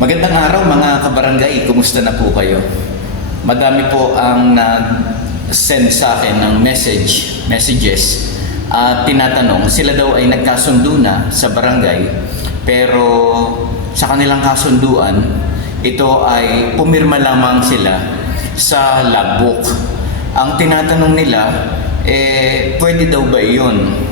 Magandang araw mga kabarangay, kumusta na po kayo? Madami po ang nag-send sa akin ng message, messages at tinatanong, sila daw ay nagkasundo na sa barangay pero sa kanilang kasunduan, ito ay pumirma lamang sila sa logbook. Ang tinatanong nila, eh, pwede daw ba yun?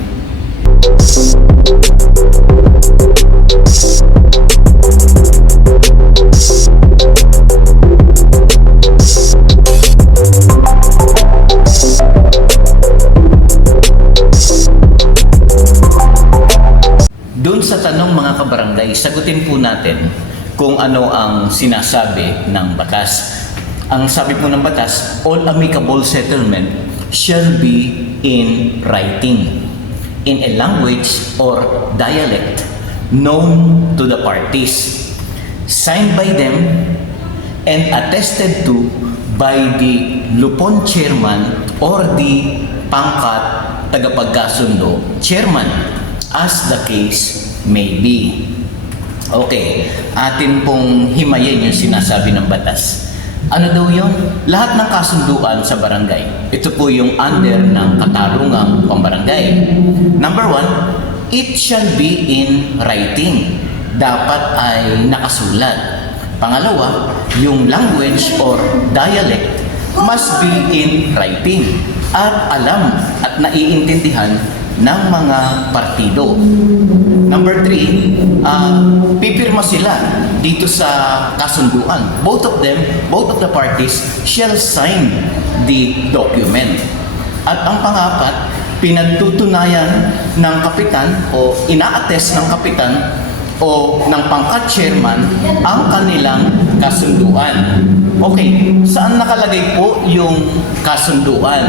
Sa tanong mga kabarangay, sagutin po natin kung ano ang sinasabi ng batas. Ang sabi po ng batas, all amicable settlement shall be in writing in a language or dialect known to the parties, signed by them and attested to by the Lupon chairman or the pangkat tagapagkasundo chairman as the case may be. Okay, atin pong himayin yung sinasabi ng batas. Ano daw yun? Lahat ng kasunduan sa barangay. Ito po yung under ng katarungang pambarangay. Number one, it shall be in writing. Dapat ay nakasulat. Pangalawa, yung language or dialect must be in writing at alam at naiintindihan ng mga partido. Number three, uh, pipirma sila dito sa kasunduan. Both of them, both of the parties shall sign the document. At ang pangapat, pinagtutunayan ng kapitan o inaates ng kapitan o ng pangkat chairman ang kanilang kasunduan. Okay, saan nakalagay po yung kasunduan?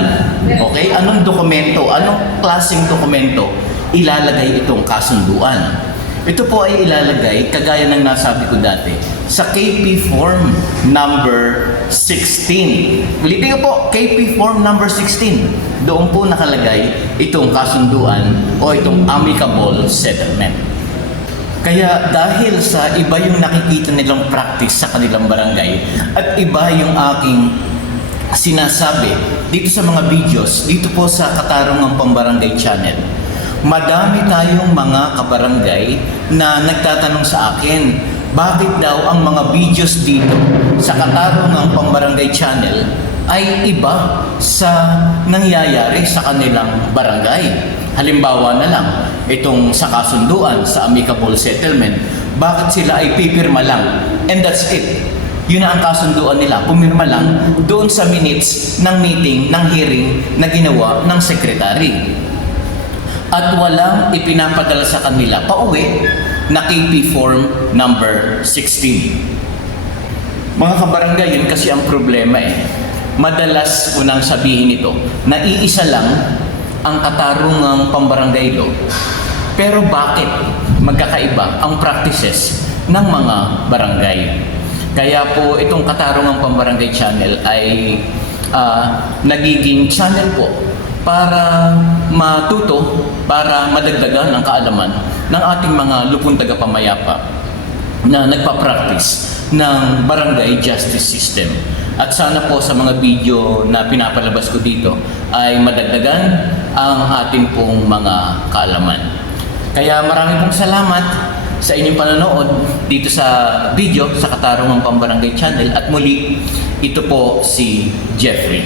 Okay, anong dokumento, anong klaseng dokumento ilalagay itong kasunduan? Ito po ay ilalagay, kagaya ng nasabi ko dati, sa KP Form number 16. Ulitin ko po, KP Form number 16. Doon po nakalagay itong kasunduan o itong amicable settlement. Kaya dahil sa iba yung nakikita nilang practice sa kanilang barangay at iba yung aking sinasabi dito sa mga videos, dito po sa Katarungang Pambarangay Channel, madami tayong mga kabarangay na nagtatanong sa akin, bakit daw ang mga videos dito sa Katarungang Pambarangay Channel ay iba sa nangyayari sa kanilang barangay. Halimbawa na lang, itong sa kasunduan sa amicable settlement, bakit sila ay pipirma lang? And that's it. Yun na ang kasunduan nila, pumirma lang doon sa minutes ng meeting, ng hearing na ginawa ng secretary. At walang ipinapadala sa kanila pauwi na KP form number 16. Mga kabarangay, yun kasi ang problema eh. Madalas unang sabihin ito, na iisa lang ang katarungang pambarangay law. Pero bakit magkakaiba ang practices ng mga barangay? Kaya po itong katarungang pambarangay channel ay ah, nagiging channel po para matuto, para madagdagan ang kaalaman ng ating mga lupong tagapamayapa na nagpa-practice ng barangay justice system. At sana po sa mga video na pinapalabas ko dito ay madagdagan ang ating pong mga kaalaman. Kaya marami pong salamat sa inyong panonood dito sa video sa Katarungang Pambarangay Channel at muli ito po si Jeffrey.